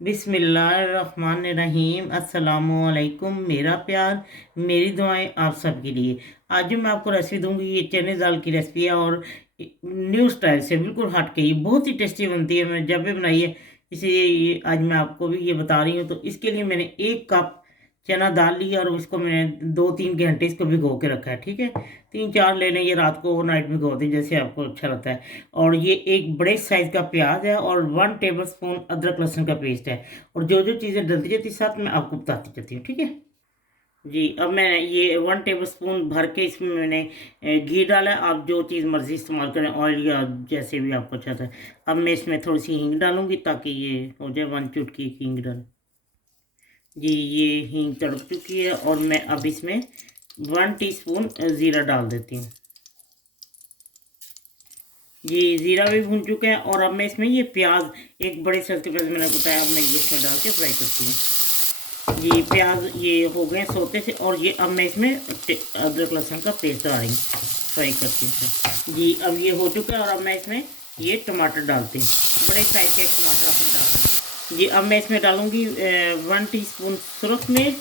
बिस्मिल्लाहिर्रहमानिर्रहीम अस्सलामुअलैकुम। मेरा प्यार, मेरी दुआएं आप सबके लिए। आज जो मैं आपको रेसिपी दूंगी ये चने दाल की रेसिपी है और न्यू स्टाइल से बिल्कुल हट के ये बहुत ही टेस्टी बनती है। मैं जब भी बनाई है इसे आज मैं आपको भी ये बता रही हूँ। तो इसके लिए मैंने 1 कप चना दाल लिया और इसको मैंने 2-3 घंटे इसको भिगो के रखा है। ठीक है, 3-4 ले लें, ये रात को ओवरनाइट भिगो दें जैसे आपको अच्छा लगता है। और ये एक बड़े साइज का प्याज है और 1 टेबल स्पून अदरक लहसुन का पेस्ट है। और जो जो चीज़ें डलती जाती साथ में आपको बताती जाती हूँ। ठीक है जी। अब मैं ये 1 टेबल स्पून भर के इसमें मैंने घी डाला है। आप जो चीज़ मर्जी इस्तेमाल करें, ऑयल या जैसे भी आपको अच्छा था। अब मैं इसमें थोड़ी सी हींग डालूंगी ताकि ये हो जाए, 1 चुटकी हींग डाल। जी, ये हींग तड़क चुकी है और मैं अब इसमें 1 टीस्पून ज़ीरा डाल देती हूँ। जी, ज़ीरा भी भून चुका है और अब मैं इसमें ये प्याज, एक बड़े साइज के प्याज मैंने बताया, अब मैं ये इसमें डाल के फ्राई करती हूँ। जी, प्याज ये हो गए सोते से और ये अब मैं इसमें अदरक लहसुन का पेस्ट डाल रही हूँ, फ्राई करती हूँ इसे। जी, अब ये हो चुका है और अब मैं इसमें ये टमाटर डालती हूँ। बड़े साइज के टमाटर अपने डालना। जी, अब मैं इसमें डालूँगी 1 टीस्पून सुरख मिर्च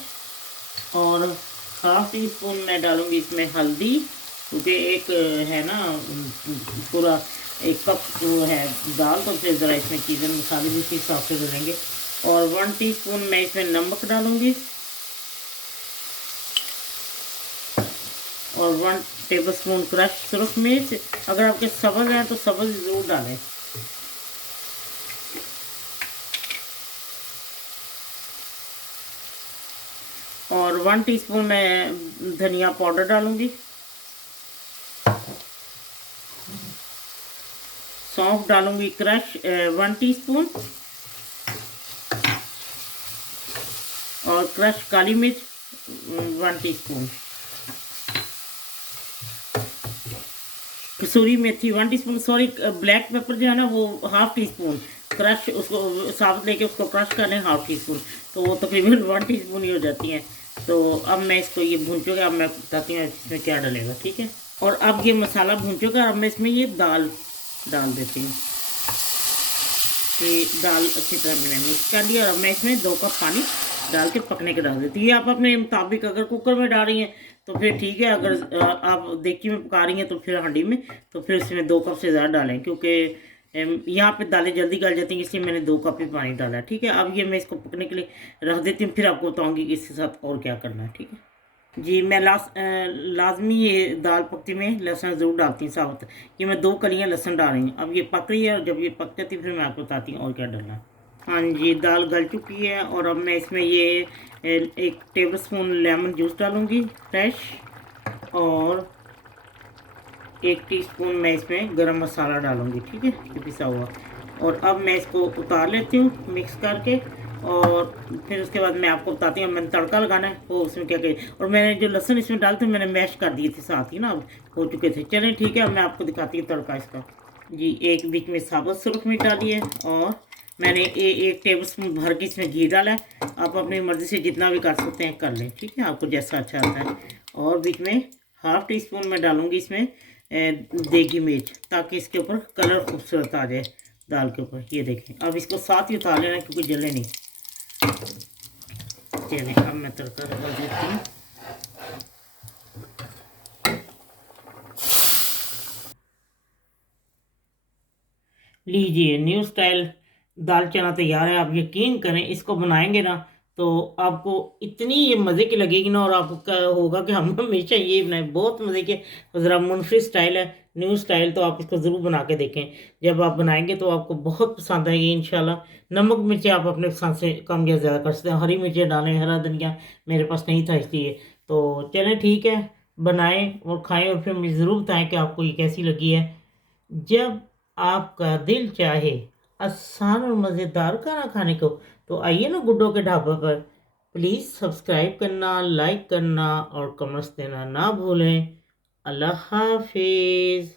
और 1/2 टीस्पून मैं डालूँगी इसमें हल्दी, क्योंकि एक है ना पूरा 1 कप वो है दाल, तो फिर ज़रा इसमें चीज़ें मसाले भी उसी हिसाब से डालेंगे। और 1 टीस्पून मैं इसमें नमक डालूँगी और 1 टेबल स्पून क्रश सुरख मिर्च। अगर आपके सब्ज़ हैं तो सब्ज़ ज़रूर डालें। और 1 टीस्पून मैं धनिया पाउडर डालूँगी। सौंफ डालूँगी क्रश 1 टीस्पून और क्रश काली मिर्च 1 टीस्पून। कसूरी मेथी 1 टीस्पून, सॉरी ब्लैक पेपर जो है ना वो 1/2 टीस्पून। क्रश उसको साबुत लेके उसको क्रश कर लें 1/2 टीस्पून, तो वो तकरीबन 1 टीस्पून ही हो जाती हैं। तो अब मैं इसको ये भून चुका, अब मैं बताती हूँ इसमें क्या डलेगा। ठीक है, और अब ये मसाला भून चुका, अब मैं इसमें ये दाल डाल देती हूँ। ये दाल अच्छी तरह मैंने मिक्स कर लिया और अब मैं इसमें 2 कप पानी डाल के पकने के डाल देती हूँ। ये आप अपने मुताबिक, अगर कुकर में डाल रही हैं तो फिर ठीक है, अगर आप देगची में पका रही हैं तो फिर हांडी में, तो फिर इसमें 2 कप से ज़्यादा डालें, क्योंकि यहाँ पे दालें जल्दी गल जाती हैं, इसलिए मैंने 2 कप ही पानी डाला है। ठीक है, अब ये मैं इसको पकने के लिए रख देती हूँ, फिर आपको बताऊँगी कि इसके साथ और क्या करना है। ठीक है जी, मैं लाजमी ये दाल पकती में लहसुन ज़रूर डालती हूँ साबुत। ये मैं 2 कलियाँ लहसुन डाल रही हूँ। अब ये पक रही है और जब ये पक जाती है फिर मैं आपको बताती हूँ और क्या डालना है। हाँ जी, दाल गल चुकी है और अब मैं इसमें ये 1 टेबल स्पून लेमन जूस डालूँगी फ्रेश, और 1 टीस्पून मैं इसमें गरम मसाला डालूँगी। ठीक है, ये पिसा हुआ। और अब मैं इसको उतार लेती हूँ मिक्स करके, और फिर उसके बाद मैं आपको बताती हूँ मैंने तड़का लगाना है वो उसमें क्या क्या। और मैंने जो लहसुन इसमें डालते मैंने मैश कर दिए थे साथ ही ना, अब हो चुके थे। चलें ठीक है, अब मैं आपको दिखाती हूँ तड़का इसका। जी, एक बीच में साबुत सुरख मिर्च डाली है और मैंने 1 टेबल स्पून भर के इसमें घी डाला है। आप अपनी मर्ज़ी से जितना भी कर सकते हैं कर लें। ठीक है, आपको जैसा अच्छा आता है। और बीच में 1/2 टीस्पून मैं डालूँगी इसमें देगी मिर्च, ताकि इसके ऊपर कलर खूबसूरत आ जाए दाल के ऊपर। ये देखें, अब इसको साथ ही उतार लेना क्योंकि जले नहीं। चलिए, अब मैं तड़का लगा देती हूँ। लीजिए, न्यू स्टाइल दाल चना तैयार है। आप यकीन करें, इसको बनाएंगे ना तो आपको इतनी ये मज़े की लगेगी ना, और आपको होगा कि हम हमेशा ये बनाए। बहुत मज़े के, ज़रा मुनफी स्टाइल है, न्यू स्टाइल। तो आप इसको ज़रूर बना के देखें। जब आप बनाएंगे तो आपको बहुत पसंद आएगी इंशाल्लाह। नमक मिर्चें आप अपने पसंद से कम या ज़्यादा कर सकते हैं। हरी मिर्चें डालें, हरा धनिया मेरे पास नहीं था इसलिए। तो चलें ठीक है, बनाएं और खाएं और फिर मुझे ज़रूर बताएं कि आपको ये कैसी लगी है। जब आपका दिल चाहे आसान और मज़ेदार खाना खाने को, तो आइए ना गुड्डो के ढाबे पर। प्लीज़ सब्सक्राइब करना, लाइक करना और कमेंट्स देना ना भूलें। अल्लाह हाफिज़।